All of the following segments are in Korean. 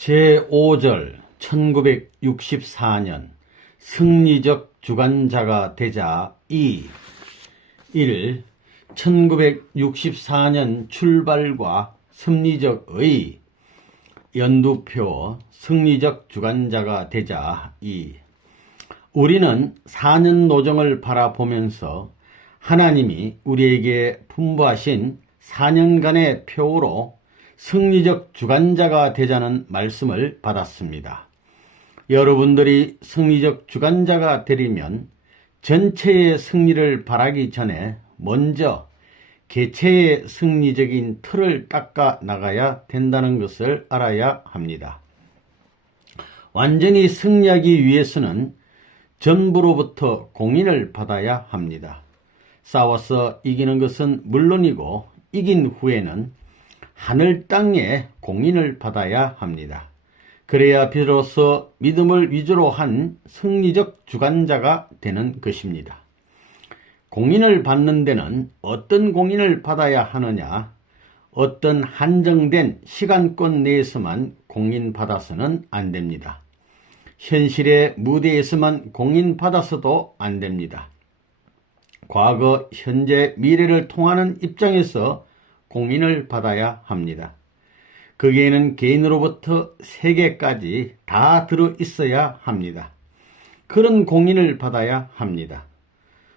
제5절 1964년 승리적 주관자가 되자 2. 1. 1964년 출발과 섭리적 의 연두표 승리적 주관자가 되자 2. 우리는 4년 노정을 바라보면서 하나님이 우리에게 분부하신 4년간의 표로 승리적 주관자가 되자는 말씀을 받았습니다. 여러분들이 승리적 주관자가 되려면 전체의 승리를 바라기 전에 먼저 개체의 승리적인 틀을 닦아 나가야 된다는 것을 알아야 합니다. 완전히 승리하기 위해서는 전부로부터 공인을 받아야 합니다. 싸워서 이기는 것은 물론이고 이긴 후에는 하늘 땅에 공인을 받아야 합니다. 그래야 비로소 믿음을 위주로 한 승리적 주관자가 되는 것입니다. 공인을 받는 데는 어떤 공인을 받아야 하느냐? 어떤 한정된 시간권 내에서만 공인받아서는 안 됩니다. 현실의 무대에서만 공인받아서도 안 됩니다. 과거, 현재, 미래를 통하는 입장에서 공인을 받아야 합니다. 거기에는 개인으로부터 세계까지 다 들어 있어야 합니다. 그런 공인을 받아야 합니다.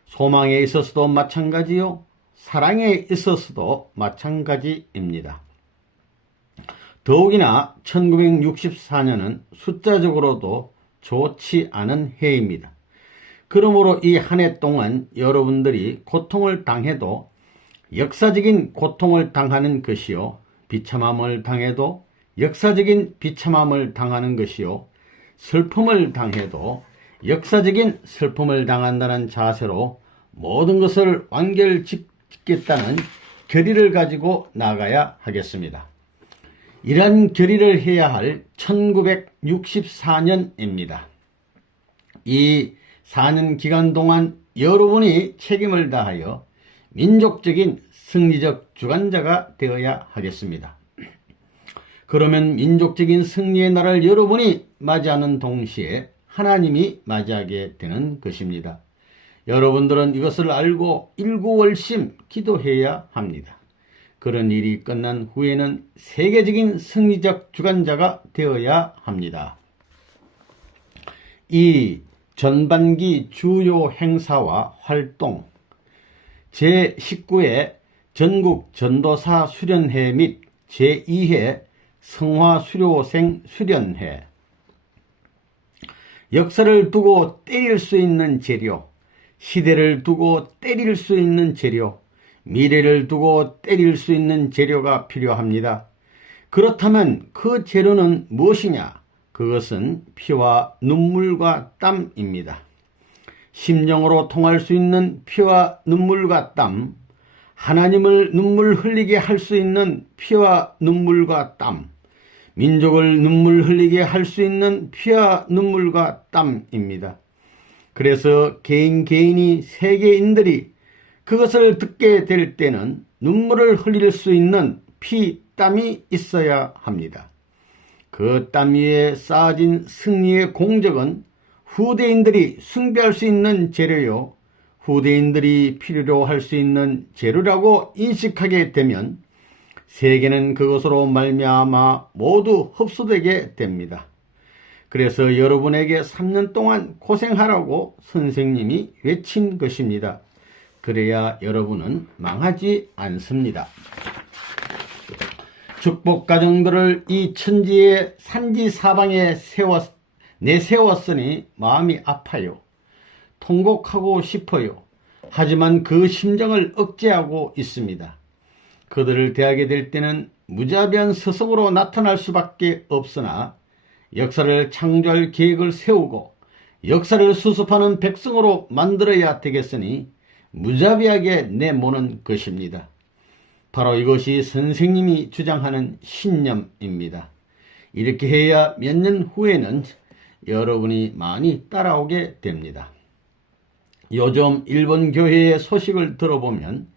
소망에 있어서도 마찬가지요, 사랑에 있어서도 마찬가지입니다. 더욱이나 1964년은 숫자적으로도 좋지 않은 해입니다. 그러므로 이 한 해 동안 여러분들이 고통을 당해도 역사적인 고통을 당하는 것이요, 비참함을 당해도 역사적인 비참함을 당하는 것이요, 슬픔을 당해도 역사적인 슬픔을 당한다는 자세로 모든 것을 완결짓겠다는 결의를 가지고 나가야 하겠습니다. 이러한 결의를 해야 할 1964년입니다. 이 4년 기간 동안 여러분이 책임을 다하여 민족적인 승리적 주관자가 되어야 하겠습니다. 그러면 민족적인 승리의 날을 여러분이 맞이하는 동시에 하나님이 맞이하게 되는 것입니다. 여러분들은 이것을 알고 일구월심 기도해야 합니다. 그런 일이 끝난 후에는 세계적인 승리적 주관자가 되어야 합니다. 이 전반기 주요 행사와 활동 제19회 전국 전도사 수련회 및 제2회 성화수료생 수련회. 역사를 두고 때릴 수 있는 재료, 시대를 두고 때릴 수 있는 재료, 미래를 두고 때릴 수 있는 재료가 필요합니다. 그렇다면 그 재료는 무엇이냐? 그것은 피와 눈물과 땀입니다. 심정으로 통할 수 있는 피와 눈물과 땀, 하나님을 눈물 흘리게 할 수 있는 피와 눈물과 땀, 민족을 눈물 흘리게 할 수 있는 피와 눈물과 땀입니다. 그래서 개인이 세계인들이 그것을 듣게 될 때는 눈물을 흘릴 수 있는 피, 땀이 있어야 합니다. 그 땀 위에 쌓아진 승리의 공적은 후대인들이 숭배할 수 있는 재료요, 후대인들이 필요로 할 수 있는 재료라고 인식하게 되면 세계는 그것으로 말미암아 모두 흡수되게 됩니다. 그래서 여러분에게 3년 동안 고생하라고 선생님이 외친 것입니다. 그래야 여러분은 망하지 않습니다. 축복 가정들을 이 천지의 산지 사방에 내세웠으니 마음이 아파요. 통곡하고 싶어요. 하지만 그 심정을 억제하고 있습니다. 그들을 대하게 될 때는 무자비한 스승으로 나타날 수밖에 없으나 역사를 창조할 계획을 세우고 역사를 수습하는 백성으로 만들어야 되겠으니 무자비하게 내모는 것입니다. 바로 이것이 선생님이 주장하는 신념입니다. 이렇게 해야 몇 년 후에는 여러분이 많이 따라오게 됩니다. 요즘 일본 교회의 소식을 들어보면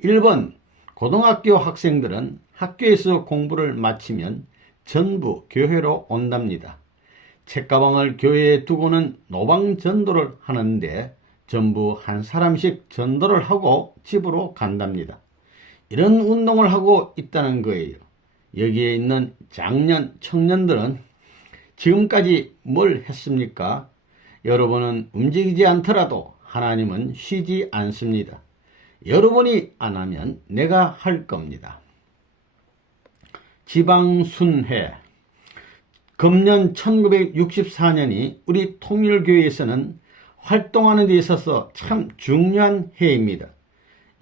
일본 고등학교 학생들은 학교에서 공부를 마치면 전부 교회로 온답니다. 책가방을 교회에 두고는 노방 전도를 하는데 전부 한 사람씩 전도를 하고 집으로 간답니다. 이런 운동을 하고 있다는 거예요. 여기에 있는 장년, 청년들은 지금까지 뭘 했습니까? 여러분은 움직이지 않더라도 하나님은 쉬지 않습니다. 여러분이 안 하면 내가 할 겁니다. 지방순회. 금년 1964년이 우리 통일교회에서는 활동하는 데 있어서 참 중요한 해입니다.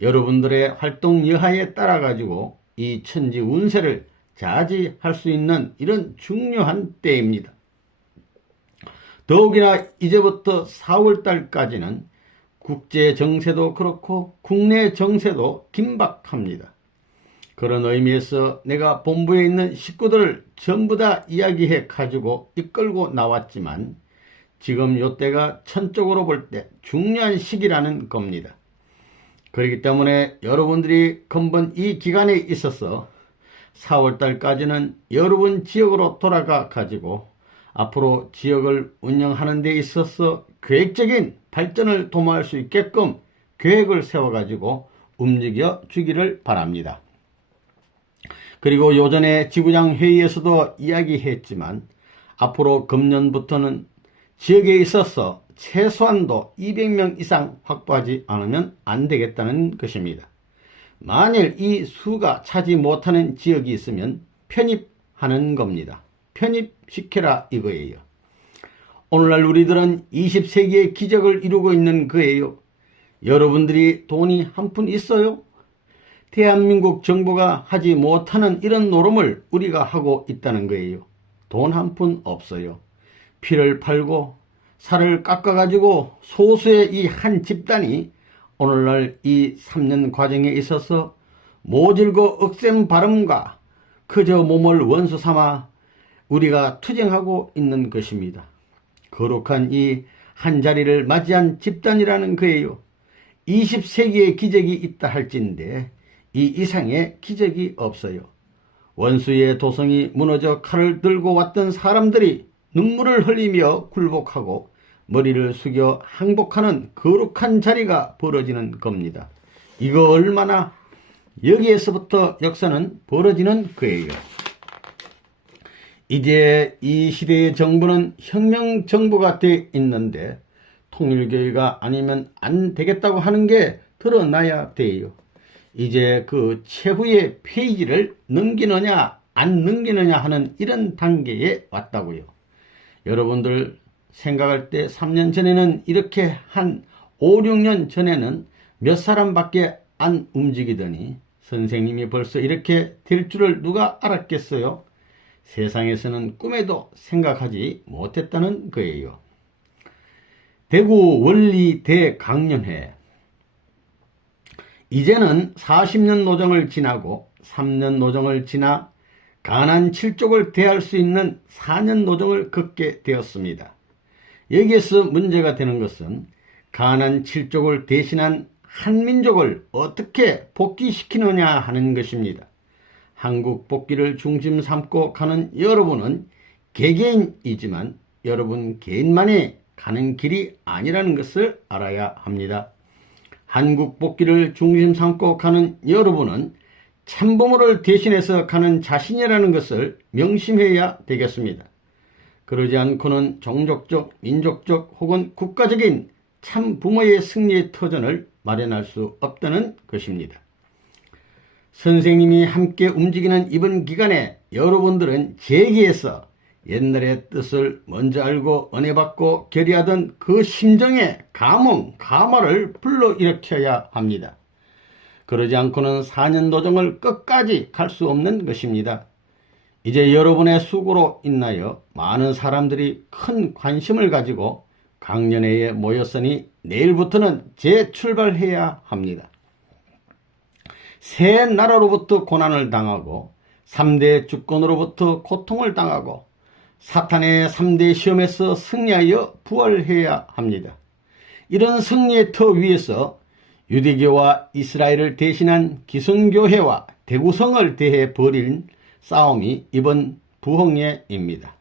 여러분들의 활동 여하에 따라 가지고 이 천지 운세를 자지할 수 있는 이런 중요한 때입니다. 더욱이나 이제부터 4월달까지는 국제 정세도 그렇고 국내 정세도 긴박합니다. 그런 의미에서 내가 본부에 있는 식구들을 전부 다 이야기해 가지고 이끌고 나왔지만 지금 요때가 천적으로 볼 때 중요한 시기라는 겁니다. 그렇기 때문에 여러분들이 근본 이 기간에 있어서 4월달까지는 여러분 지역으로 돌아가 가지고 앞으로 지역을 운영하는 데 있어서 계획적인 발전을 도모할 수 있게끔 계획을 세워가지고 움직여 주기를 바랍니다. 그리고 요전에 지구장 회의에서도 이야기했지만 앞으로 금년부터는 지역에 있어서 최소한도 200명 이상 확보하지 않으면 안 되겠다는 것입니다. 만일 이 수가 차지 못하는 지역이 있으면 편입하는 겁니다. 편입시켜라 이거예요. 오늘날 우리들은 20세기의 기적을 이루고 있는 거예요. 여러분들이 돈이 한 푼 있어요? 대한민국 정부가 하지 못하는 이런 노름을 우리가 하고 있다는 거예요. 돈 한 푼 없어요. 피를 팔고 살을 깎아가지고 소수의 이 한 집단이 오늘날 이 3년 과정에 있어서 모질고 억센 발음과 그저 몸을 원수 삼아 우리가 투쟁하고 있는 것입니다. 거룩한 이 한 자리를 맞이한 집단이라는 거예요. 20세기의 기적이 있다 할진데 이 이상의 기적이 없어요. 원수의 도성이 무너져 칼을 들고 왔던 사람들이 눈물을 흘리며 굴복하고 머리를 숙여 항복하는 거룩한 자리가 벌어지는 겁니다. 이거 얼마나 여기에서부터 역사는 벌어지는 거예요. 이제 이 시대의 정부는 혁명 정부가 돼 있는데 통일교회가 아니면 안 되겠다고 하는 게 드러나야 돼요. 이제 그 최후의 페이지를 넘기느냐 안 넘기느냐 하는 이런 단계에 왔다고요. 여러분들 생각할 때 3년 전에는 이렇게 한 5, 6년 전에는 몇 사람밖에 안 움직이더니 선생님이 벌써 이렇게 될 줄을 누가 알았겠어요? 세상에서는 꿈에도 생각하지 못했다는 거예요. 대구 원리 대강령회. 이제는 40년 노정을 지나고 3년 노정을 지나 가난 7족을 대할 수 있는 4년 노정을 걷게 되었습니다. 여기에서 문제가 되는 것은 가난 7족을 대신한 한민족을 어떻게 복귀시키느냐 하는 것입니다. 한국 복귀를 중심 삼고 가는 여러분은 개개인이지만 여러분 개인만이 가는 길이 아니라는 것을 알아야 합니다. 한국 복귀를 중심 삼고 가는 여러분은 참부모를 대신해서 가는 자신이라는 것을 명심해야 되겠습니다. 그러지 않고는 종족적, 민족적 혹은 국가적인 참부모의 승리의 터전을 마련할 수 없다는 것입니다. 선생님이 함께 움직이는 이번 기간에 여러분들은 재기에서 옛날의 뜻을 먼저 알고 은혜받고 결의하던 그 심정의 감흥, 감화를 불러일으켜야 합니다. 그러지 않고는 4년 노정을 끝까지 갈 수 없는 것입니다. 이제 여러분의 수고로 인하여 많은 사람들이 큰 관심을 가지고 강연회에 모였으니 내일부터는 재출발해야 합니다. 새 나라로부터 고난을 당하고 3대 주권으로부터 고통을 당하고 사탄의 3대 시험에서 승리하여 부활해야 합니다. 이런 승리의 터 위에서 유대교와 이스라엘을 대신한 기성교회와 대구성을 대해 벌인 싸움이 이번 부흥회입니다.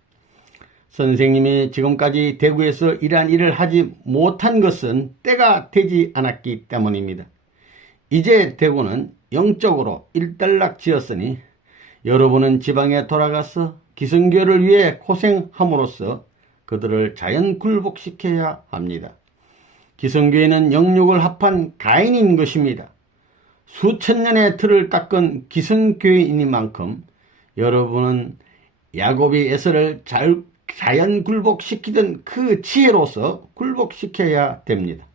선생님이 지금까지 대구에서 이러한 일을 하지 못한 것은 때가 되지 않았기 때문입니다. 이제 대구는 영적으로 일단락지었으니 여러분은 지방에 돌아가서 기성교를 위해 고생함으로써 그들을 자연 굴복시켜야 합니다. 기성교회는 영육을 합한 가인인 것입니다. 수천 년의 틀을 닦은 기성교회이니만큼 여러분은 야곱이 에서를 자연 굴복시키던 그 지혜로서 굴복시켜야 됩니다.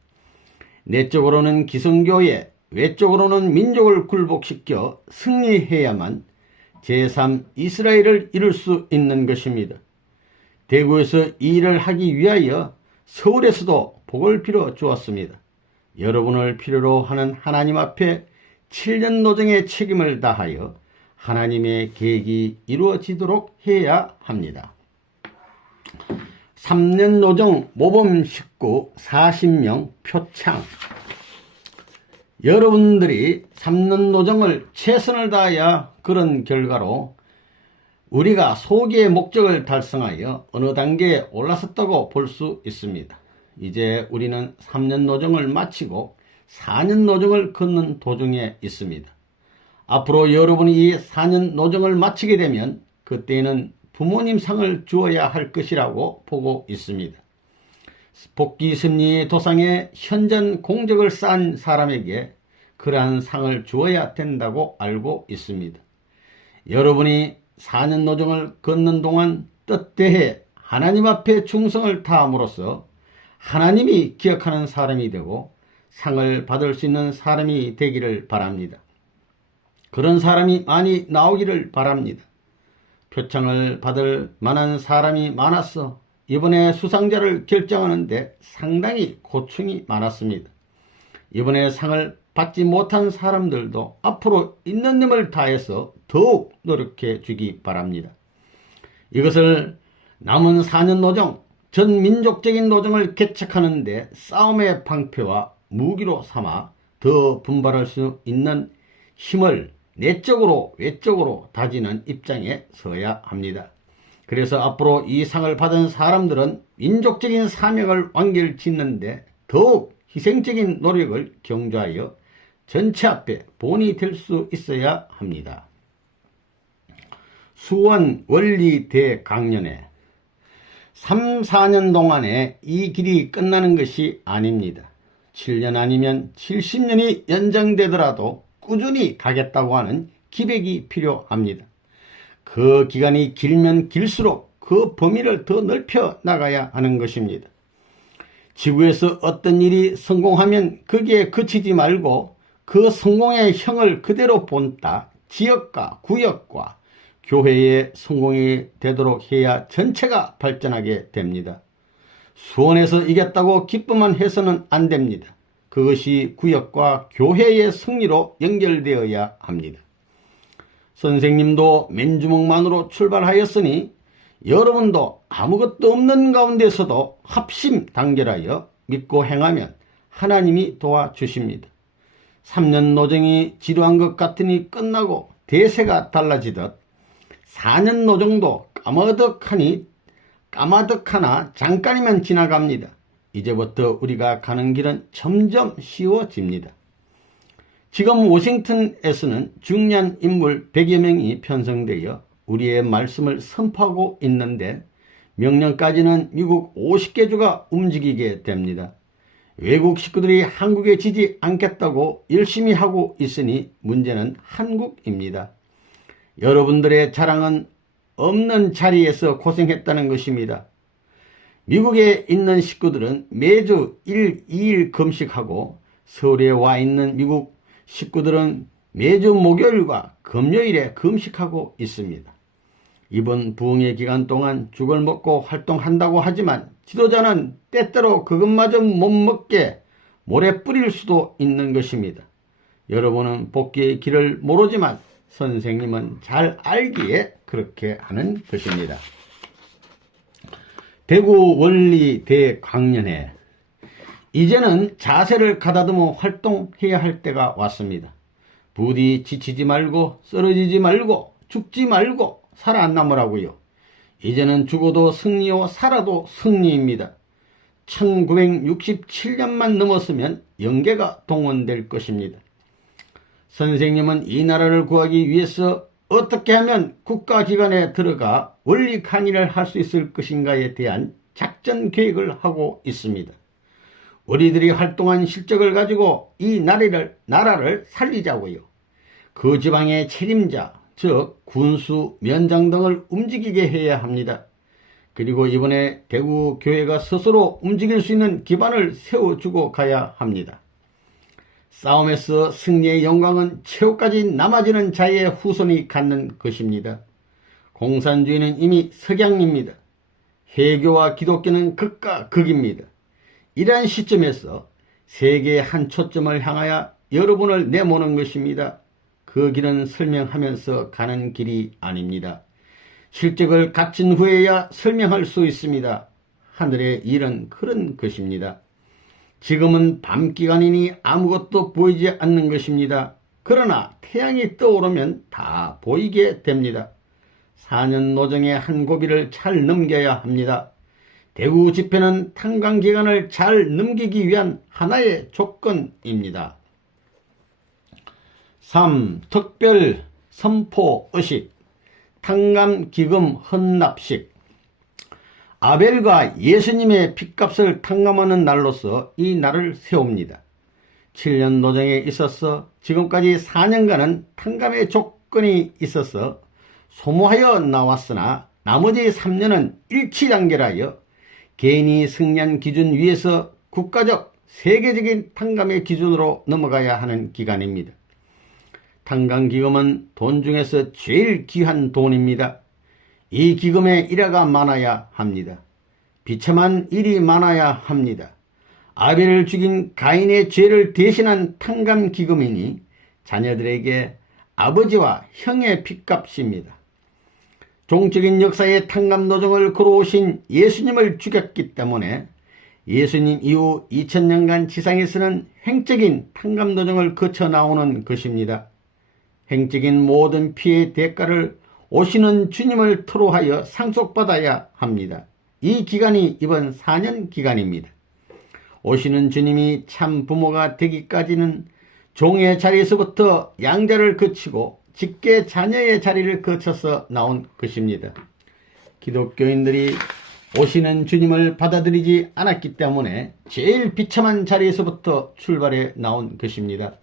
내적으로는 기성교회, 외적으로는 민족을 굴복시켜 승리해야만 제3 이스라엘을 이룰 수 있는 것입니다. 대구에서 이 일을 하기 위하여 서울에서도 복을 빌어 주었습니다. 여러분을 필요로 하는 하나님 앞에 7년 노정의 책임을 다하여 하나님의 계획이 이루어지도록 해야 합니다. 3년 노정 모범 식구 40명 표창. 여러분들이 3년 노정을 최선을 다하여 그런 결과로 우리가 소기의 목적을 달성하여 어느 단계에 올라섰다고 볼 수 있습니다. 이제 우리는 3년 노정을 마치고 4년 노정을 걷는 도중에 있습니다. 앞으로 여러분이 이 4년 노정을 마치게 되면 그때는 부모님 상을 주어야 할 것이라고 보고 있습니다. 복귀 승리의 도상에 현전 공적을 쌓은 사람에게 그러한 상을 주어야 된다고 알고 있습니다. 여러분이 4년 노정을 걷는 동안 뜻대해 하나님 앞에 충성을 다함으로써 하나님이 기억하는 사람이 되고 상을 받을 수 있는 사람이 되기를 바랍니다. 그런 사람이 많이 나오기를 바랍니다. 표창을 받을 만한 사람이 많아서 이번에 수상자를 결정하는데 상당히 고충이 많았습니다. 이번에 상을 받지 못한 사람들도 앞으로 있는 힘을 다해서 더욱 노력해 주기 바랍니다. 이것을 남은 4년 노정, 전 민족적인 노정을 개척하는 데 싸움의 방패와 무기로 삼아 더 분발할 수 있는 힘을 내적으로 외적으로 다지는 입장에 서야 합니다. 그래서 앞으로 이 상을 받은 사람들은 민족적인 사명을 완결짓는데 더욱 희생적인 노력을 경주하여 전체 앞에 본이 될 수 있어야 합니다. 수원 원리대 강연회 3, 4년 동안에 이 길이 끝나는 것이 아닙니다. 7년 아니면 70년이 연장되더라도 꾸준히 가겠다고 하는 기백이 필요합니다. 그 기간이 길면 길수록 그 범위를 더 넓혀 나가야 하는 것입니다. 지구에서 어떤 일이 성공하면 거기에 그치지 말고 그 성공의 형을 그대로 본따 지역과 구역과 교회의 성공이 되도록 해야 전체가 발전하게 됩니다. 수원에서 이겼다고 기쁨만 해서는 안 됩니다. 그것이 구역과 교회의 승리로 연결되어야 합니다. 선생님도 맨주먹만으로 출발하였으니 여러분도 아무것도 없는 가운데서도 합심단결하여 믿고 행하면 하나님이 도와주십니다. 3년 노정이 지루한 것 같으니 끝나고 대세가 달라지듯 4년 노정도 까마득하나 잠깐이면 지나갑니다. 이제부터 우리가 가는 길은 점점 쉬워집니다. 지금 워싱턴에서는 중요한 인물 100여 명이 편성되어 우리의 말씀을 선포하고 있는데 명령까지는 미국 50개 주가 움직이게 됩니다. 외국 식구들이 한국에 지지 않겠다고 열심히 하고 있으니 문제는 한국입니다. 여러분들의 자랑은 없는 자리에서 고생했다는 것입니다. 미국에 있는 식구들은 매주 1, 2일 금식하고 서울에 와 있는 미국 식구들은 매주 목요일과 금요일에 금식하고 있습니다. 이번 부흥의 기간 동안 죽을 먹고 활동한다고 하지만 지도자는 때때로 그것마저 못 먹게 모래 뿌릴 수도 있는 것입니다. 여러분은 복귀의 길을 모르지만 선생님은 잘 알기에 그렇게 하는 것입니다. 대구 원리 대강연회 이제는 자세를 가다듬어 활동해야 할 때가 왔습니다. 부디 지치지 말고 쓰러지지 말고 죽지 말고 살아남으라고요. 이제는 죽어도 승리요 살아도 승리입니다. 1967년만 넘었으면 영계가 동원될 것입니다. 선생님은 이 나라를 구하기 위해서 어떻게 하면 국가기관에 들어가 원리 강의를 할 수 있을 것인가에 대한 작전 계획을 하고 있습니다. 우리들이 활동한 실적을 가지고 이 나라를 살리자고요. 그 지방의 책임자, 즉 군수, 면장 등을 움직이게 해야 합니다. 그리고 이번에 대구 교회가 스스로 움직일 수 있는 기반을 세워주고 가야 합니다. 싸움에서 승리의 영광은 최후까지 남아지는 자의 후손이 갖는 것입니다. 공산주의는 이미 석양입니다. 해교와 기독교는 극과 극입니다. 이러한 시점에서 세계의 한 초점을 향하여 여러분을 내모는 것입니다. 그 길은 설명하면서 가는 길이 아닙니다. 실적을 갖춘 후에야 설명할 수 있습니다. 하늘의 일은 그런 것입니다. 지금은 밤기간이니 아무것도 보이지 않는 것입니다. 그러나 태양이 떠오르면 다 보이게 됩니다. 4년 노정의 한 고비를 잘 넘겨야 합니다. 대구 집회는 탄광기간을 잘 넘기기 위한 하나의 조건입니다. 3. 특별 선포 의식 탕감기금 헌납식. 아벨과 예수님의 핏값을 탕감하는 날로서 이 날을 세웁니다. 7년 노정에 있어서 지금까지 4년간은 탕감의 조건이 있어서 소모하여 나왔으나 나머지 3년은 일치단결하여 개인이 승리한 기준 위에서 국가적 세계적인 탕감의 기준으로 넘어가야 하는 기간입니다. 탕감기금은 돈 중에서 제일 귀한 돈입니다. 이 기금에 일화가 많아야 합니다. 비참한 일이 많아야 합니다. 아벨을 죽인 가인의 죄를 대신한 탕감기금이니 자녀들에게 아버지와 형의 핏값입니다. 종적인 역사의 탕감노정을 걸어오신 예수님을 죽였기 때문에 예수님 이후 2000년간 지상에서는 행적인 탕감노정을 거쳐 나오는 것입니다. 행적인 모든 피해의 대가를 오시는 주님을 토로하여 상속받아야 합니다. 이 기간이 이번 4년 기간입니다. 오시는 주님이 참 부모가 되기까지는 종의 자리에서부터 양자를 거치고 직계 자녀의 자리를 거쳐서 나온 것입니다. 기독교인들이 오시는 주님을 받아들이지 않았기 때문에 제일 비참한 자리에서부터 출발해 나온 것입니다.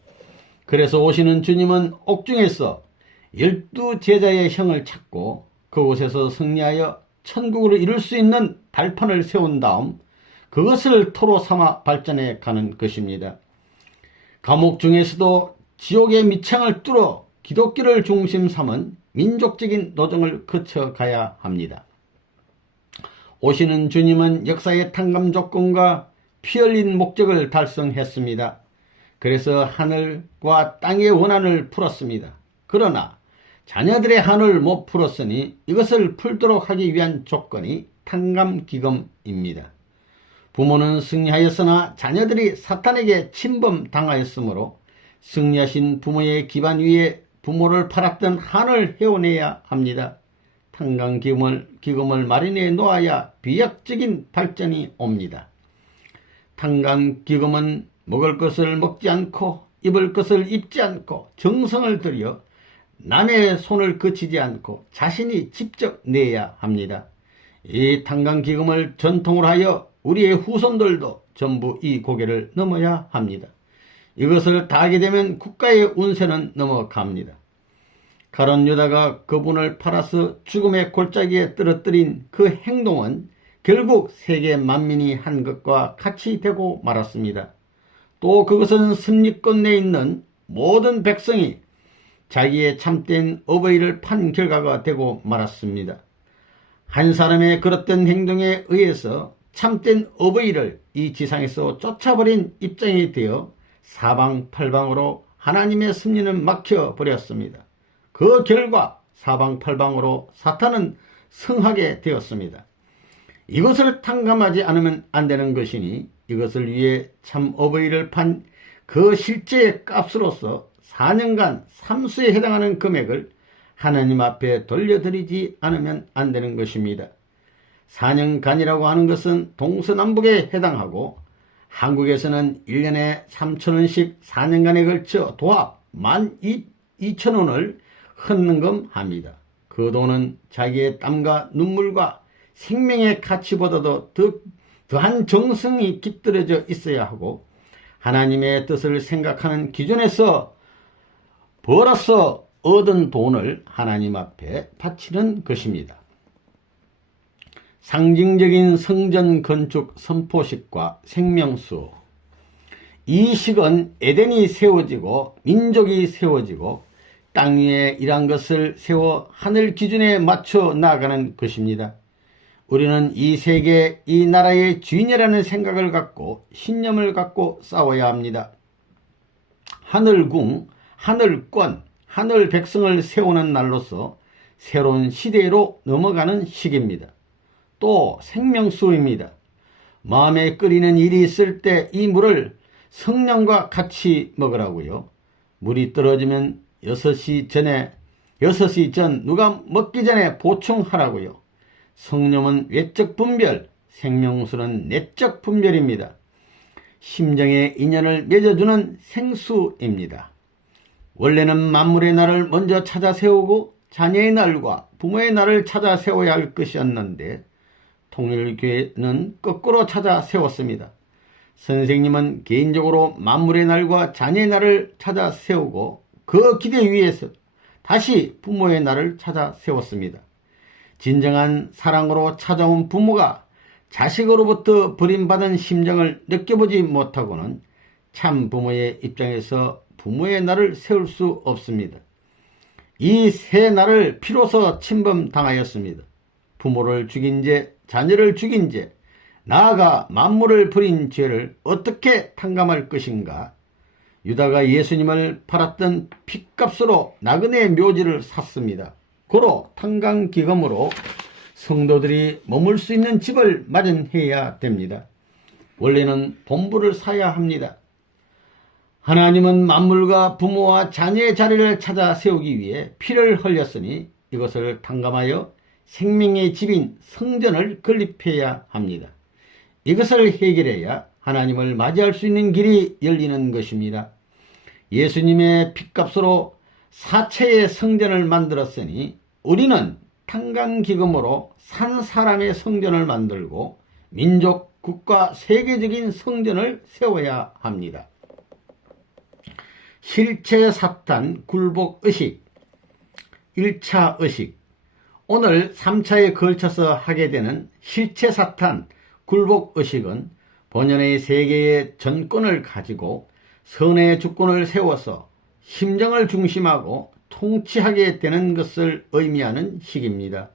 그래서 오시는 주님은 옥중에서 12제자의 형을 찾고 그곳에서 승리하여 천국을 이룰 수 있는 발판을 세운 다음 그것을 토로 삼아 발전해 가는 것입니다. 감옥 중에서도 지옥의 밑창을 뚫어 기독교를 중심 삼은 민족적인 노정을 거쳐가야 합니다. 오시는 주님은 역사의 탕감 조건과 피 흘린 목적을 달성했습니다. 그래서 하늘과 땅의 원한을 풀었습니다. 그러나 자녀들의 한을 못 풀었으니 이것을 풀도록 하기 위한 조건이 탕감기금입니다. 부모는 승리하였으나 자녀들이 사탄에게 침범당하였으므로 승리하신 부모의 기반 위에 부모를 팔았던 한을 헤어내야 합니다. 탕감기금을 마련해 놓아야 비약적인 발전이 옵니다. 탕감기금은 먹을 것을 먹지 않고 입을 것을 입지 않고 정성을 들여 남의 손을 거치지 않고 자신이 직접 내야 합니다. 이 탕감기금을 전통으로 하여 우리의 후손들도 전부 이 고개를 넘어야 합니다. 이것을 다 하게 되면 국가의 운세는 넘어갑니다. 가룟 유다가 그분을 팔아서 죽음의 골짜기에 떨어뜨린 그 행동은 결국 세계 만민이 한 것과 같이 되고 말았습니다. 또 그것은 습리권 내에 있는 모든 백성이 자기의 참된 어버이를 판 결과가 되고 말았습니다. 한 사람의 그릇된 행동에 의해서 참된 어버이를 이 지상에서 쫓아버린 입장이 되어 사방팔방으로 하나님의 섭리는 막혀버렸습니다. 그 결과 사방팔방으로 사탄은 성하게 되었습니다. 이것을 탕감하지 않으면 안 되는 것이니 이것을 위해 참 어버이를 판 그 실제의 값으로서 4년간 삼수에 해당하는 금액을 하나님 앞에 돌려드리지 않으면 안 되는 것입니다. 사냥간이라고 하는 것은 동서남북에 해당하고 한국에서는 1년에 3,000원씩 4년간에 걸쳐 도합 12,000원을 헌금합니다. 그 돈은 자기의 땀과 눈물과 생명의 가치보다도 더한 정성이 깃들여져 있어야 하고 하나님의 뜻을 생각하는 기준에서 벌어서 얻은 돈을 하나님 앞에 바치는 것입니다. 상징적인 성전 건축 선포식과 생명수. 이 식은 에덴이 세워지고 민족이 세워지고 땅 위에 이러한 것을 세워 하늘 기준에 맞춰 나아가는 것입니다. 우리는 이 세계, 이 나라의 주인이라는 생각을 갖고 신념을 갖고 싸워야 합니다. 하늘궁, 하늘권, 하늘 백성을 세우는 날로서 새로운 시대로 넘어가는 시기입니다. 또 생명수입니다. 마음에 끓이는 일이 있을 때 이 물을 성령과 같이 먹으라고요. 물이 떨어지면 6시 전 누가 먹기 전에 보충하라고요. 성령은 외적 분별, 생명수는 내적 분별입니다. 심정의 인연을 맺어주는 생수입니다. 원래는 만물의 날을 먼저 찾아 세우고 자녀의 날과 부모의 날을 찾아 세워야 할 것이었는데 통일교회는 거꾸로 찾아 세웠습니다. 선생님은 개인적으로 만물의 날과 자녀의 날을 찾아 세우고 그 기대 위에서 다시 부모의 날을 찾아 세웠습니다. 진정한 사랑으로 찾아온 부모가 자식으로부터 버림받은 심정을 느껴보지 못하고는 참 부모의 입장에서 부모의 날을 세울 수 없습니다. 이 세 날을 피로서 침범당하였습니다. 부모를 죽인 죄, 자녀를 죽인 죄, 나아가 만물을 버린 죄를 어떻게 탕감할 것인가? 유다가 예수님을 팔았던 핏값으로 나그네 묘지를 샀습니다. 고로 탄광기금으로 성도들이 머물 수 있는 집을 마련해야 됩니다. 원래는 본부를 사야 합니다. 하나님은 만물과 부모와 자녀의 자리를 찾아 세우기 위해 피를 흘렸으니 이것을 탕감하여 생명의 집인 성전을 건립해야 합니다. 이것을 해결해야 하나님을 맞이할 수 있는 길이 열리는 것입니다. 예수님의 핏값으로 사체의 성전을 만들었으니 우리는 탄광기금으로 산 사람의 성전을 만들고 민족, 국가, 세계적인 성전을 세워야 합니다. 실체사탄 굴복의식 1차 의식. 오늘 3차에 걸쳐서 하게 되는 실체사탄 굴복의식은 본연의 세계의 전권을 가지고 선의 주권을 세워서 심정을 중심하고 통치하게 되는 것을 의미하는 식입니다.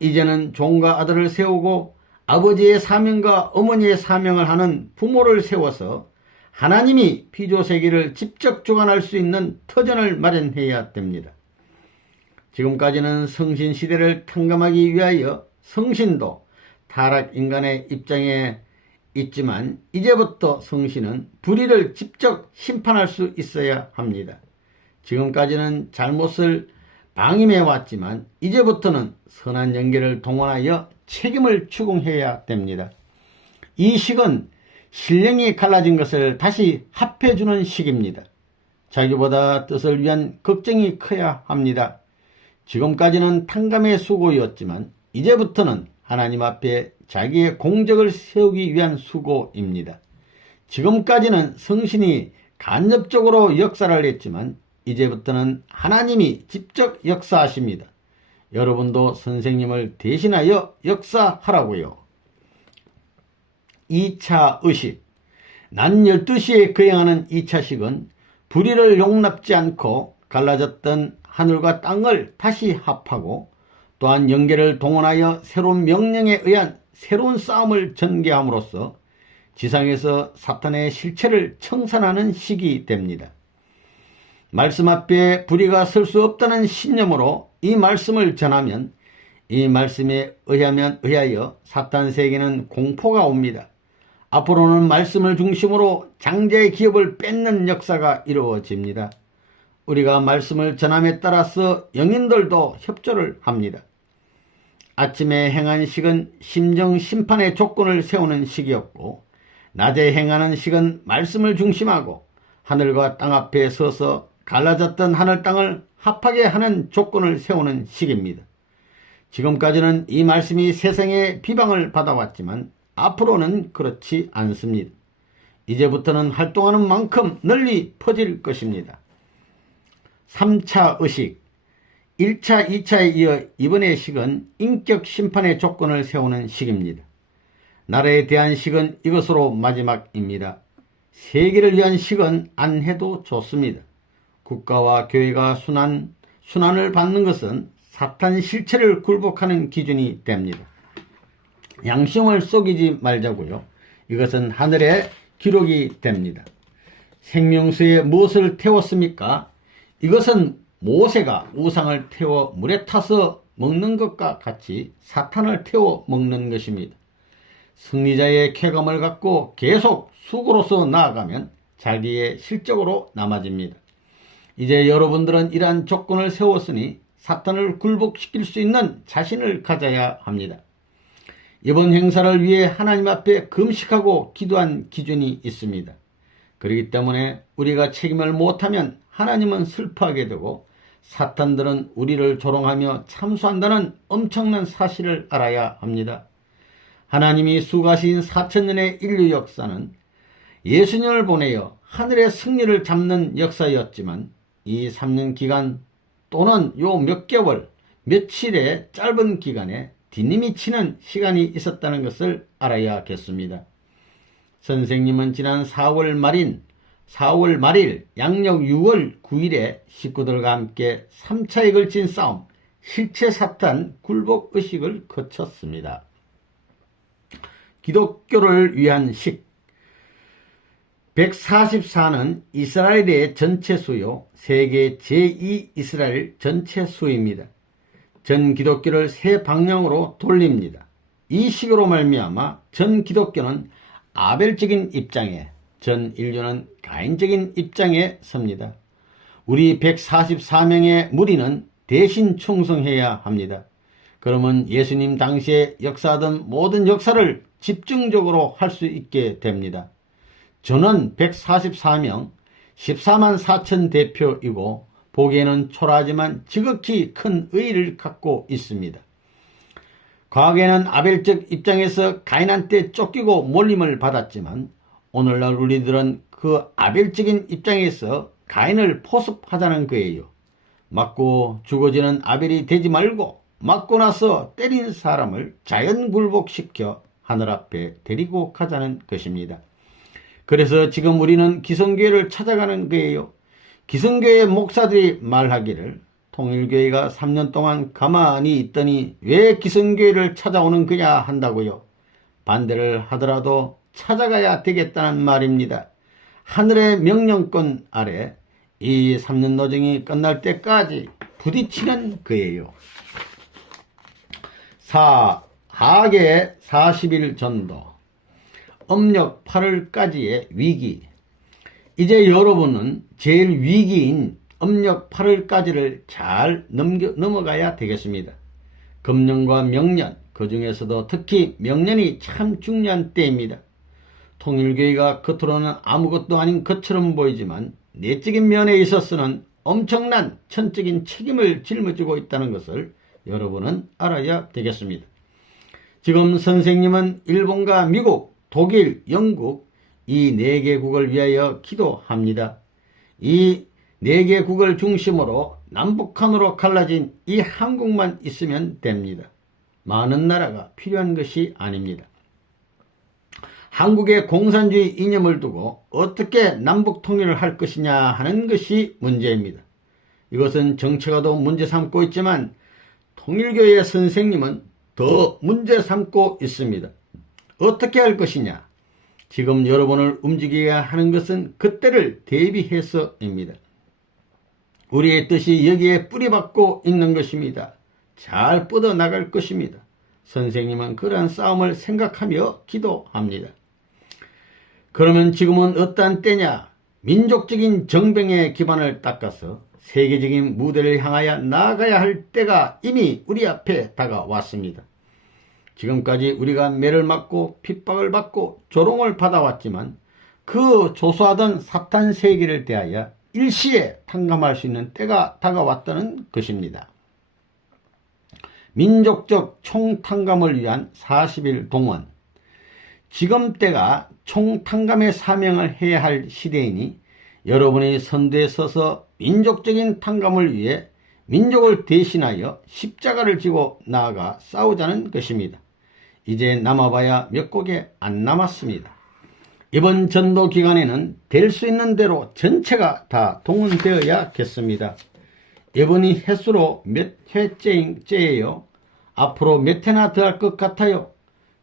이제는 종과 아들을 세우고 아버지의 사명과 어머니의 사명을 하는 부모를 세워서 하나님이 피조세계를 직접 주관할 수 있는 터전을 마련해야 됩니다. 지금까지는 성신시대를 탕감하기 위하여 성신도 타락인간의 입장에 있지만 이제부터 성신은 불의를 직접 심판할 수 있어야 합니다. 지금까지는 잘못을 방임해 왔지만 이제부터는 선한 연계를 동원하여 책임을 추궁해야 됩니다. 이 식은 신령이 갈라진 것을 다시 합해주는 식입니다. 자기보다 뜻을 위한 걱정이 커야 합니다. 지금까지는 탕감의 수고였지만 이제부터는 하나님 앞에 자기의 공적을 세우기 위한 수고입니다. 지금까지는 성신이 간접적으로 역사를 했지만 이제부터는 하나님이 직접 역사하십니다. 여러분도 선생님을 대신하여 역사하라고요. 2차 의식. 낮 12시에 거행하는 2차식은 불의를 용납지 않고 갈라졌던 하늘과 땅을 다시 합하고 또한 영계를 동원하여 새로운 명령에 의한 새로운 싸움을 전개함으로써 지상에서 사탄의 실체를 청산하는 시기 됩니다. 말씀 앞에 불의가 설 수 없다는 신념으로 이 말씀을 전하면 이 말씀에 의하여 사탄 세계는 공포가 옵니다. 앞으로는 말씀을 중심으로 장자의 기업을 뺏는 역사가 이루어집니다. 우리가 말씀을 전함에 따라서 영인들도 협조를 합니다. 아침에 행한 식은 심정 심판의 조건을 세우는 식이었고, 낮에 행하는 식은 말씀을 중심하고 하늘과 땅 앞에 서서 갈라졌던 하늘 땅을 합하게 하는 조건을 세우는 식입니다. 지금까지는 이 말씀이 세상의 비방을 받아왔지만 앞으로는 그렇지 않습니다. 이제부터는 활동하는 만큼 널리 퍼질 것입니다. 3차 의식, 1차, 2차에 이어 이번의 식은 인격 심판의 조건을 세우는 식입니다. 나라에 대한 식은 이것으로 마지막입니다. 세계를 위한 식은 안 해도 좋습니다. 국가와 교회가 순환을 받는 것은 사탄 실체를 굴복하는 기준이 됩니다. 양심을 속이지 말자고요. 이것은 하늘의 기록이 됩니다. 생명수에 무엇을 태웠습니까? 이것은 모세가 우상을 태워 물에 타서 먹는 것과 같이 사탄을 태워 먹는 것입니다. 승리자의 쾌감을 갖고 계속 수고로서 나아가면 자기의 실적으로 남아집니다. 이제 여러분들은 이러한 조건을 세웠으니 사탄을 굴복시킬 수 있는 자신을 가져야 합니다. 이번 행사를 위해 하나님 앞에 금식하고 기도한 기준이 있습니다. 그렇기 때문에 우리가 책임을 못하면 하나님은 슬퍼하게 되고 사탄들은 우리를 조롱하며 참수한다는 엄청난 사실을 알아야 합니다. 하나님이 수고하신 4000년의 인류 역사는 예수님을 보내어 하늘의 승리를 잡는 역사였지만 이 3년 기간 또는 요 몇 개월, 며칠의 짧은 기간에 뒷님이 치는 시간이 있었다는 것을 알아야겠습니다. 선생님은 지난 4월 말일 양력 6월 9일에 식구들과 함께 3차에 걸친 싸움, 실체 사탄 굴복 의식을 거쳤습니다. 기독교를 위한 식 144는 이스라엘의 전체 수요, 세계 제2 이스라엘 전체 수입니다. 전 기독교를 세 방향으로 돌립니다. 이 식으로 말미암아 전 기독교는 아벨적인 입장에, 전 인류는 가인적인 입장에 섭니다. 우리 144명의 무리는 대신 충성해야 합니다. 그러면 예수님 당시에 역사하던 모든 역사를 집중적으로 할 수 있게 됩니다. 저는 144명 14만 4천 대표이고 보기에는 초라하지만 지극히 큰 의의를 갖고 있습니다. 과거에는 아벨적 입장에서 가인한테 쫓기고 몰림을 받았지만 오늘날 우리들은 그 아벨적인 입장에서 가인을 포섭하자는 거예요. 맞고 죽어지는 아벨이 되지 말고 맞고 나서 때린 사람을 자연 굴복시켜 하늘 앞에 데리고 가자는 것입니다. 그래서 지금 우리는 기성교회를 찾아가는 거예요. 기성교회 목사들이 말하기를 통일교회가 3년 동안 가만히 있더니 왜 기성교회를 찾아오는 거냐 한다고요. 반대를 하더라도 찾아가야 되겠다는 말입니다. 하늘의 명령권 아래 이 3년 노정이 끝날 때까지 부딪히는 거예요. 하계 40일 전도 음력 8월까지의 위기. 이제 여러분은 제일 위기인 음력 8월까지를 잘 넘어가야 되겠습니다. 금년과 명년, 그 중에서도 특히 명년이 참 중요한 때입니다. 통일교회가 겉으로는 아무것도 아닌 것처럼 보이지만 내적인 면에 있어서는 엄청난 천적인 책임을 짊어지고 있다는 것을 여러분은 알아야 되겠습니다. 지금 선생님은 일본과 미국, 독일, 영국 이 4개국을 위하여 기도합니다. 이 4개국을 중심으로 남북한으로 갈라진 이 한국만 있으면 됩니다. 많은 나라가 필요한 것이 아닙니다. 한국의 공산주의 이념을 두고 어떻게 남북 통일을 할 것이냐 하는 것이 문제입니다. 이것은 정치가도 문제 삼고 있지만 통일교회 선생님은 더 문제 삼고 있습니다. 어떻게 할 것이냐? 지금 여러분을 움직이게 하는 것은 그때를 대비해서입니다. 우리의 뜻이 여기에 뿌리박고 있는 것입니다. 잘 뻗어나갈 것입니다. 선생님은 그러한 싸움을 생각하며 기도합니다. 그러면 지금은 어떠한 때냐? 민족적인 정병의 기반을 닦아서 세계적인 무대를 향하여 나아가야 할 때가 이미 우리 앞에 다가왔습니다. 지금까지 우리가 매를 맞고 핍박을 받고 조롱을 받아왔지만 그 조소하던 사탄 세계를 대하여 일시에 탕감할 수 있는 때가 다가왔다는 것입니다. 민족적 총탕감을 위한 40일 동원. 지금 때가 총탕감의 사명을 해야 할 시대이니 여러분이 선두에 서서 민족적인 탕감을 위해 민족을 대신하여 십자가를 지고 나아가 싸우자는 것입니다. 이제 남아봐야 몇 곡에 안 남았습니다. 이번 전도 기간에는 될 수 있는 대로 전체가 다 동원되어야겠습니다. 이번이 횟수로 몇 회째예요? 앞으로 몇 회나 더 할 것 같아요?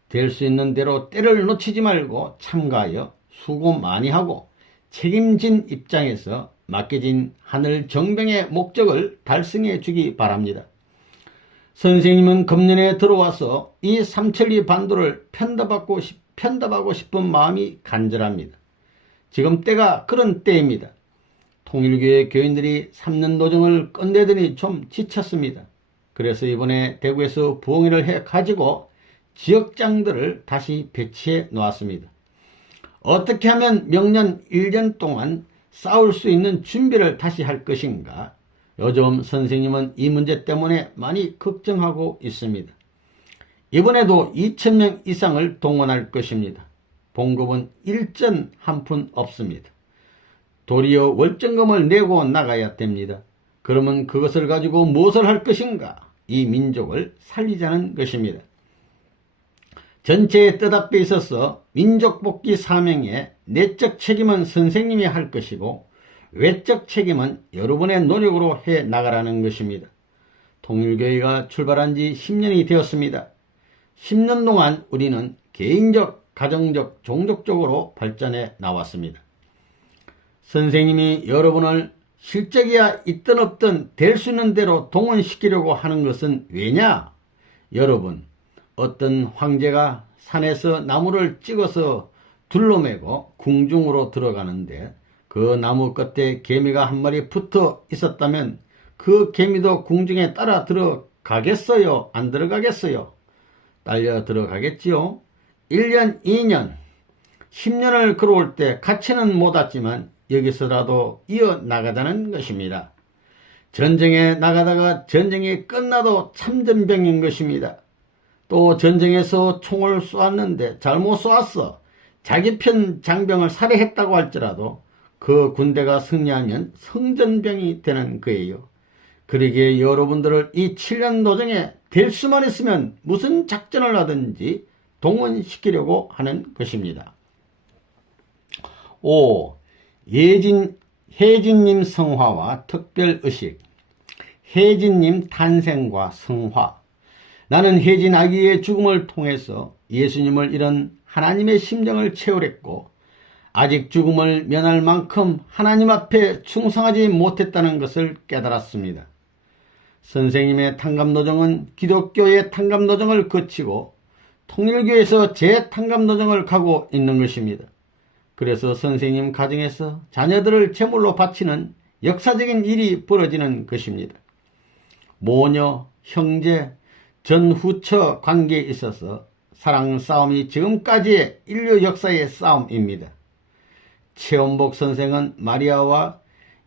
될 수 있는 대로 때를 놓치지 말고 참가하여 수고 많이 하고 책임진 입장에서 맡겨진 하늘 정병의 목적을 달성해 주기 바랍니다. 선생님은 금년에 들어와서 이 삼천리 반도를 편답하고 싶은 마음이 간절합니다. 지금 때가 그런 때입니다. 통일교회 교인들이 3년 노정을 끝내더니 좀 지쳤습니다. 그래서 이번에 대구에서 부흥회를 해가지고 지역장들을 다시 배치해 놓았습니다. 어떻게 하면 명년 1년 동안 싸울 수 있는 준비를 다시 할 것인가? 요즘 선생님은 이 문제 때문에 많이 걱정하고 있습니다. 이번에도 2,000명 이상을 동원할 것입니다. 봉급은 일전 한 푼 없습니다. 도리어 월정금을 내고 나가야 됩니다. 그러면 그것을 가지고 무엇을 할 것인가? 이 민족을 살리자는 것입니다. 전체의 뜻 앞에 있어서 민족복귀 사명의 내적 책임은 선생님이 할 것이고 외적 책임은 여러분의 노력으로 해 나가라는 것입니다. 통일교회가 출발한 지 10년이 되었습니다. 10년 동안 우리는 개인적, 가정적, 종족적으로 발전해 나왔습니다. 선생님이 여러분을 실적이야 있든 없든 될 수 있는 대로 동원시키려고 하는 것은 왜냐? 여러분, 어떤 황제가 산에서 나무를 찍어서 둘러매고 궁중으로 들어가는데 그 나무 끝에 개미가 한 마리 붙어 있었다면 그 개미도 궁중에 따라 들어가겠어요? 안 들어가겠어요? 딸려 들어가겠지요? 1년, 2년, 10년을 걸어올 때 같이는 못 왔지만 여기서라도 이어나가자는 것입니다. 전쟁에 나가다가 전쟁이 끝나도 참전병인 것입니다. 또 전쟁에서 총을 쏘았는데 잘못 쏘았어. 자기 편 장병을 살해했다고 할지라도 그 군대가 승리하면 성전병이 되는 거예요. 그러기에 여러분들을 이 7년 노정에 될 수만 있으면 무슨 작전을 하든지 동원시키려고 하는 것입니다. 5. 혜진님 성화와 특별의식. 혜진님 탄생과 성화. 나는 혜진 아기의 죽음을 통해서 예수님을 잃은 하나님의 심정을 체험했고 아직 죽음을 면할 만큼 하나님 앞에 충성하지 못했다는 것을 깨달았습니다. 선생님의 탕감노정은 기독교의 탕감노정을 거치고 통일교에서 재탕감노정을 가고 있는 것입니다. 그래서 선생님 가정에서 자녀들을 제물로 바치는 역사적인 일이 벌어지는 것입니다. 모녀, 형제, 전후처 관계에 있어서 사랑 싸움이 지금까지의 인류 역사의 싸움입니다. 최원복 선생은 마리아와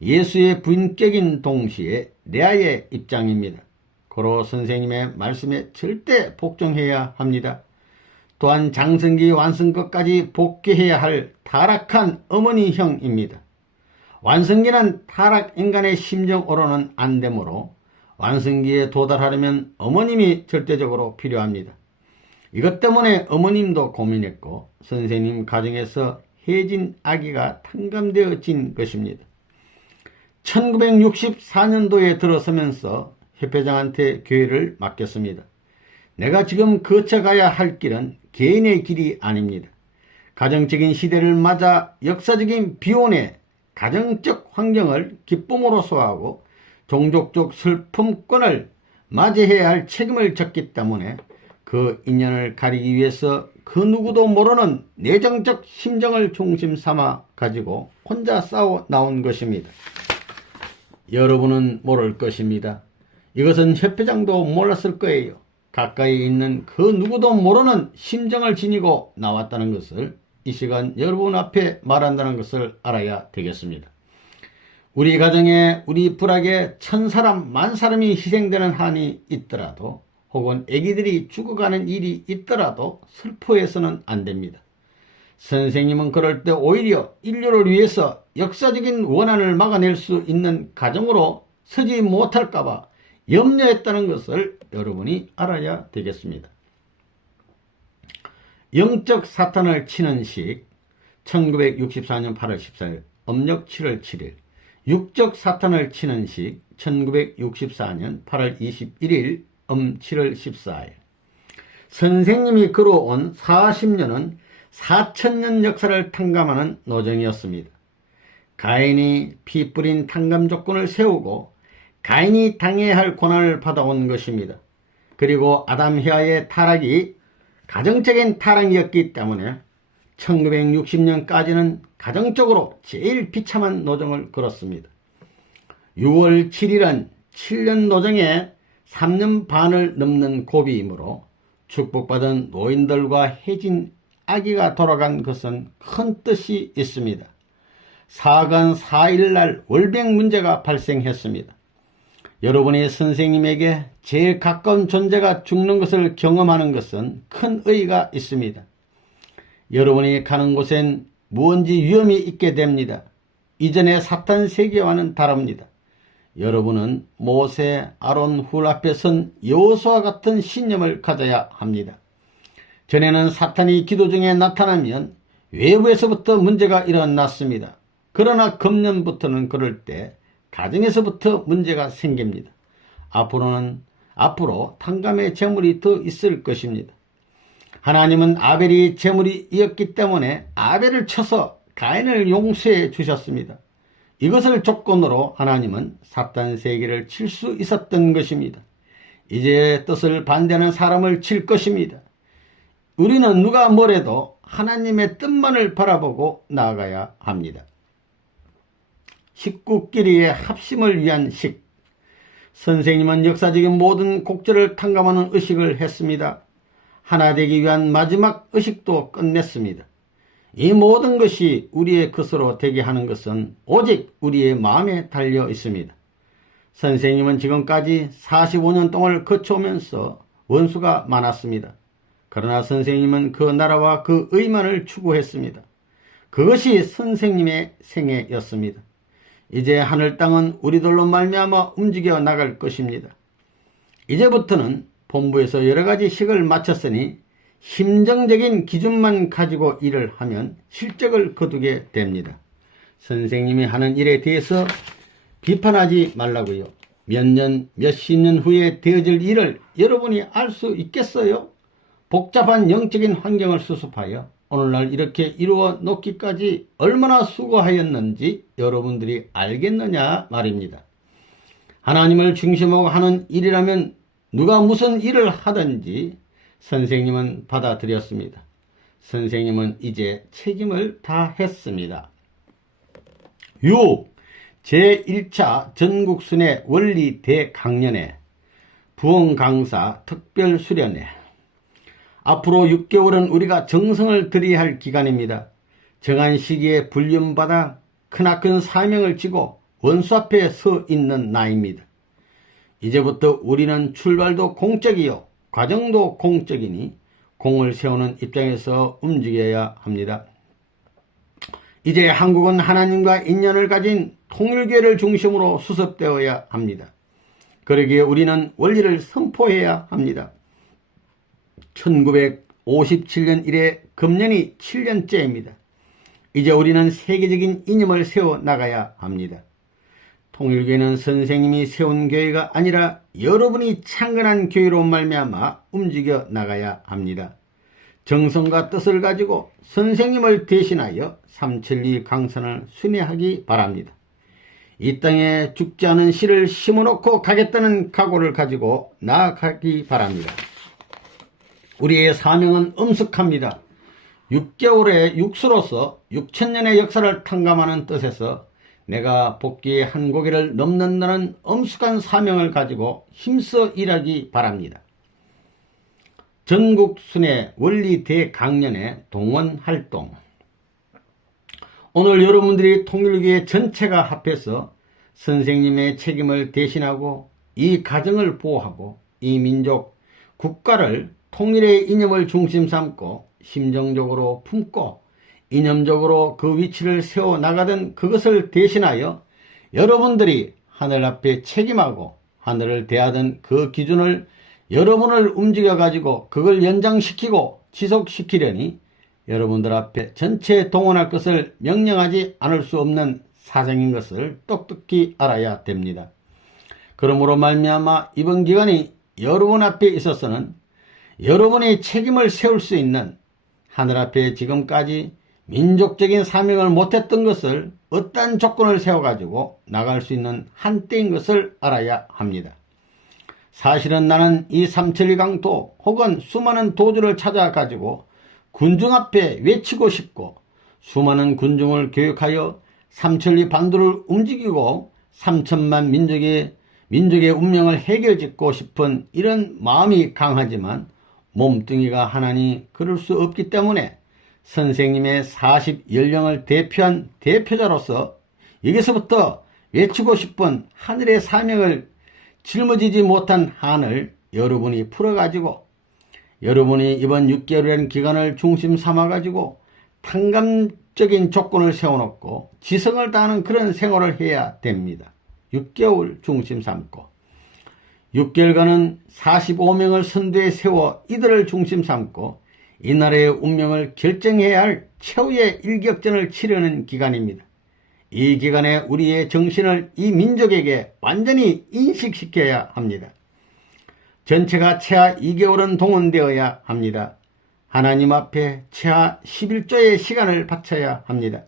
예수의 부인격인 동시에 레아의 입장입니다. 고로 선생님의 말씀에 절대 복종해야 합니다. 또한 장성기 완성기까지 복귀해야 할 타락한 어머니형입니다. 완성기는 타락 인간의 심정으로는 안 되므로 완성기에 도달하려면 어머님이 절대적으로 필요합니다. 이것 때문에 어머님도 고민했고 선생님 가정에서 혜진 아기가 탕감되어진 것입니다. 1964년도에 들어서면서 협회장한테 교회를 맡겼습니다. 내가 지금 거쳐가야 할 길은 개인의 길이 아닙니다. 가정적인 시대를 맞아 역사적인 비혼의 가정적 환경을 기쁨으로 소화하고 종족적 슬픔권을 맞이해야 할 책임을 졌기 때문에 그 인연을 가리기 위해서 그 누구도 모르는 내정적 심정을 중심 삼아 가지고 혼자 싸워 나온 것입니다. 여러분은 모를 것입니다. 이것은 협회장도 몰랐을 거예요. 가까이 있는 그 누구도 모르는 심정을 지니고 나왔다는 것을 이 시간 여러분 앞에 말한다는 것을 알아야 되겠습니다. 우리 가정에 우리 불악에 1000사람, 10,000사람이 희생되는 한이 있더라도 혹은 아기들이 죽어가는 일이 있더라도 슬퍼해서는 안 됩니다. 선생님은 그럴 때 오히려 인류를 위해서 역사적인 원한을 막아낼 수 있는 가정으로 서지 못할까봐 염려했다는 것을 여러분이 알아야 되겠습니다. 영적 사탄을 치는 식 1964년 8월 14일 음력 7월 7일 육적 사탄을 치는 식 1964년 8월 21일 7월 14일 선생님이 걸어온 40년은 4000년 역사를 탕감하는 노정이었습니다. 가인이 피 뿌린 탕감 조건을 세우고 가인이 당해야 할 고난을 받아온 것입니다. 그리고 아담 헤아의 타락이 가정적인 타락이었기 때문에 1960년까지는 가정적으로 제일 비참한 노정을 걸었습니다. 6월 7일은 7년 노정에 3년 반을 넘는 고비이므로 축복받은 노인들과 해진 아기가 돌아간 것은 큰 뜻이 있습니다. 사간 4일날 월병 문제가 발생했습니다. 여러분이 선생님에게 제일 가까운 존재가 죽는 것을 경험하는 것은 큰 의의가 있습니다. 여러분이 가는 곳엔 무언지 위험이 있게 됩니다. 이전의 사탄 세계와는 다릅니다. 여러분은 모세, 아론, 훌 앞에 선 여호수아 같은 신념을 가져야 합니다. 전에는 사탄이 기도 중에 나타나면 외부에서부터 문제가 일어났습니다. 그러나 금년부터는 그럴 때 가정에서부터 문제가 생깁니다. 앞으로 탕감의 재물이 더 있을 것입니다. 하나님은 아벨이 재물이었기 때문에 아벨을 쳐서 가인을 용서해 주셨습니다. 이것을 조건으로 하나님은 사탄 세계를 칠 수 있었던 것입니다. 이제 뜻을 반대하는 사람을 칠 것입니다. 우리는 누가 뭐래도 하나님의 뜻만을 바라보고 나아가야 합니다. 식구끼리의 합심을 위한 식. 선생님은 역사적인 모든 곡절을 탕감하는 의식을 했습니다. 하나 되기 위한 마지막 의식도 끝냈습니다. 이 모든 것이 우리의 것으로 되게 하는 것은 오직 우리의 마음에 달려 있습니다. 선생님은 지금까지 45년 동안 거쳐오면서 원수가 많았습니다. 그러나 선생님은 그 나라와 그 의만을 추구했습니다. 그것이 선생님의 생애였습니다. 이제 하늘 땅은 우리들로 말미암아 움직여 나갈 것입니다. 이제부터는 본부에서 여러가지 식을 마쳤으니 심정적인 기준만 가지고 일을 하면 실적을 거두게 됩니다. 선생님이 하는 일에 대해서 비판하지 말라고요. 몇 년, 몇십 년 후에 되어질 일을 여러분이 알 수 있겠어요? 복잡한 영적인 환경을 수습하여 오늘날 이렇게 이루어 놓기까지 얼마나 수고하였는지 여러분들이 알겠느냐 말입니다. 하나님을 중심으로 하는 일이라면 누가 무슨 일을 하든지 선생님은 받아들였습니다. 선생님은 이제 책임을 다했습니다. 6. 제1차 전국순회 원리 대강연회 부흥강사 특별수련회. 앞으로 6개월은 우리가 정성을 들여야 할 기간입니다. 정한 시기에 불륜받아 크나큰 사명을 지고 원수 앞에 서 있는 나이입니다. 이제부터 우리는 출발도 공적이요 과정도 공적이니 공을 세우는 입장에서 움직여야 합니다. 이제 한국은 하나님과 인연을 가진 통일교회를 중심으로 수습되어야 합니다. 그러기에 우리는 원리를 선포해야 합니다. 1957년 이래 금년이 7년째입니다. 이제 우리는 세계적인 이념을 세워 나가야 합니다. 통일교회는 선생님이 세운 교회가 아니라 여러분이 창건한 교회로 말미암아 움직여 나가야 합니다. 정성과 뜻을 가지고 선생님을 대신하여 372 강선을 순회하기 바랍니다. 이 땅에 죽지 않은 씨를 심어놓고 가겠다는 각오를 가지고 나아가기 바랍니다. 우리의 사명은 엄숙합니다. 6개월의 육수로서 6,000년의 역사를 탕감하는 뜻에서 내가 복귀의 한 고개를 넘는다는 엄숙한 사명을 가지고 힘써 일하기 바랍니다. 전국 순회 원리 대강연의 동원 활동. 오늘 여러분들이 통일교회 전체가 합해서 선생님의 책임을 대신하고 이 가정을 보호하고 이 민족, 국가를 통일의 이념을 중심 삼고 심정적으로 품고 이념적으로 그 위치를 세워나가던 그것을 대신하여 여러분들이 하늘 앞에 책임하고 하늘을 대하던 그 기준을 여러분을 움직여가지고 그걸 연장시키고 지속시키려니 여러분들 앞에 전체 동원할 것을 명령하지 않을 수 없는 사정인 것을 똑똑히 알아야 됩니다. 그러므로 말미암아 이번 기간이 여러분 앞에 있어서는 여러분의 책임을 세울 수 있는 하늘 앞에 지금까지 민족적인 사명을 못했던 것을 어떠한 조건을 세워가지고 나갈 수 있는 한때인 것을 알아야 합니다. 사실은 나는 이 삼천리 강도 혹은 수많은 도주를 찾아가지고 군중 앞에 외치고 싶고 수많은 군중을 교육하여 삼천리 반도를 움직이고 3천만 민족의 운명을 해결짓고 싶은 이런 마음이 강하지만 몸뚱이가 하나니 그럴 수 없기 때문에 선생님의 40연령을 대표한 대표자로서 여기서부터 외치고 싶은 하늘의 사명을 짊어지지 못한 한을 여러분이 풀어가지고 여러분이 이번 6개월이라는 기간을 중심 삼아가지고 탕감적인 조건을 세워놓고 지성을 다하는 그런 생활을 해야 됩니다. 6개월 중심 삼고 6개월간은 45명을 선두에 세워 이들을 중심 삼고 이 나라의 운명을 결정해야 할 최후의 일격전을 치르는 기간입니다. 이 기간에 우리의 정신을 이 민족에게 완전히 인식시켜야 합니다. 전체가 최하 2개월은 동원되어야 합니다. 하나님 앞에 최하 11조의 시간을 바쳐야 합니다.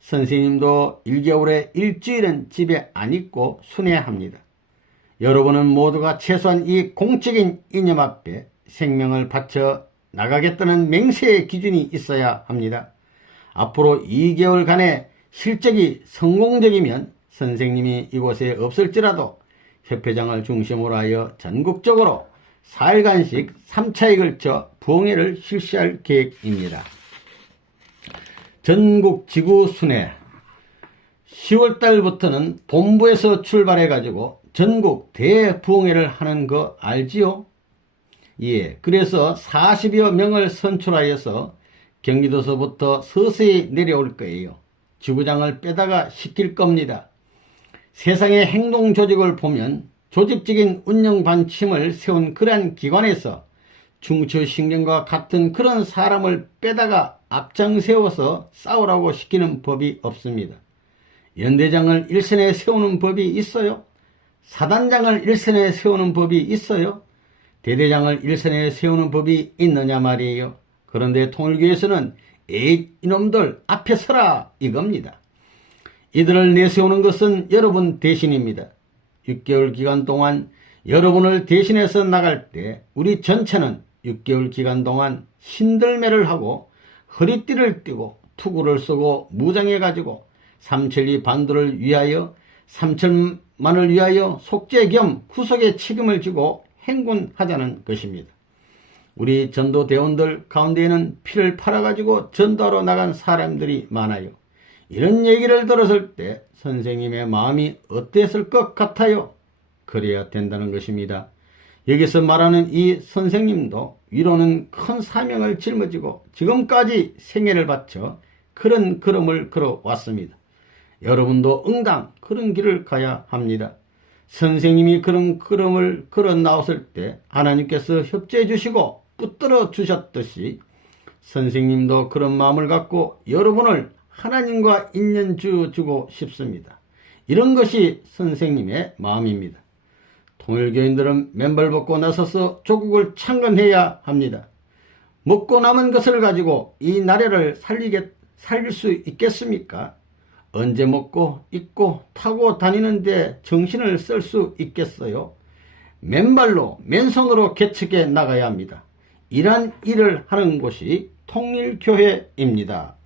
선생님도 1개월에 일주일은 집에 안 있고 순회합니다. 여러분은 모두가 최소한 이 공적인 이념 앞에 생명을 바쳐 나가겠다는 맹세의 기준이 있어야 합니다. 앞으로 2개월간의 실적이 성공적이면 선생님이 이곳에 없을지라도 협회장을 중심으로 하여 전국적으로 4일간씩 3차에 걸쳐 부흥회를 실시할 계획입니다. 전국 지구 순회 10월달부터는 본부에서 출발해가지고 전국 대부흥회를 하는 거 알지요? 예, 그래서 40여 명을 선출하여서 경기도서부터 서서히 내려올 거예요. 지구장을 빼다가 시킬 겁니다. 세상의 행동 조직을 보면 조직적인 운영 방침을 세운 그러한 기관에서 중추신경과 같은 그런 사람을 빼다가 앞장 세워서 싸우라고 시키는 법이 없습니다. 연대장을 일선에 세우는 법이 있어요? 사단장을 일선에 세우는 법이 있어요? 대대장을 일선에 세우는 법이 있느냐 말이에요. 그런데 통일교에서는 에잇 이놈들 앞에 서라 이겁니다. 이들을 내세우는 것은 여러분 대신입니다. 6개월 기간 동안 여러분을 대신해서 나갈 때 우리 전체는 6개월 기간 동안 신들매를 하고 허리띠를 띠고 투구를 쓰고 무장해가지고 삼천리 반도를 위하여 3천만을 위하여 속죄 겸 후속의 책임을 지고 행군하자는 것입니다. 우리 전도대원들 가운데에는 피를 팔아가지고 전도하러 나간 사람들이 많아요. 이런 얘기를 들었을 때 선생님의 마음이 어땠을 것 같아요? 그래야 된다는 것입니다. 여기서 말하는 이 선생님도 위로는 큰 사명을 짊어지고 지금까지 생애를 바쳐 그런 걸음을 걸어왔습니다. 여러분도 응당 그런 길을 가야 합니다. 선생님이 그런 걸음을 걸어 나왔을 때 하나님께서 협조해 주시고 붙들어 주셨듯이 선생님도 그런 마음을 갖고 여러분을 하나님과 인연 주고 싶습니다. 이런 것이 선생님의 마음입니다. 통일교인들은 맨발 벗고 나서서 조국을 창건해야 합니다. 먹고 남은 것을 가지고 이 나라를 살릴 수 있겠습니까? 언제 먹고 입고 타고 다니는데 정신을 쓸 수 있겠어요? 맨발로 맨손으로 개척해 나가야 합니다. 이러한 일을 하는 곳이 통일교회입니다.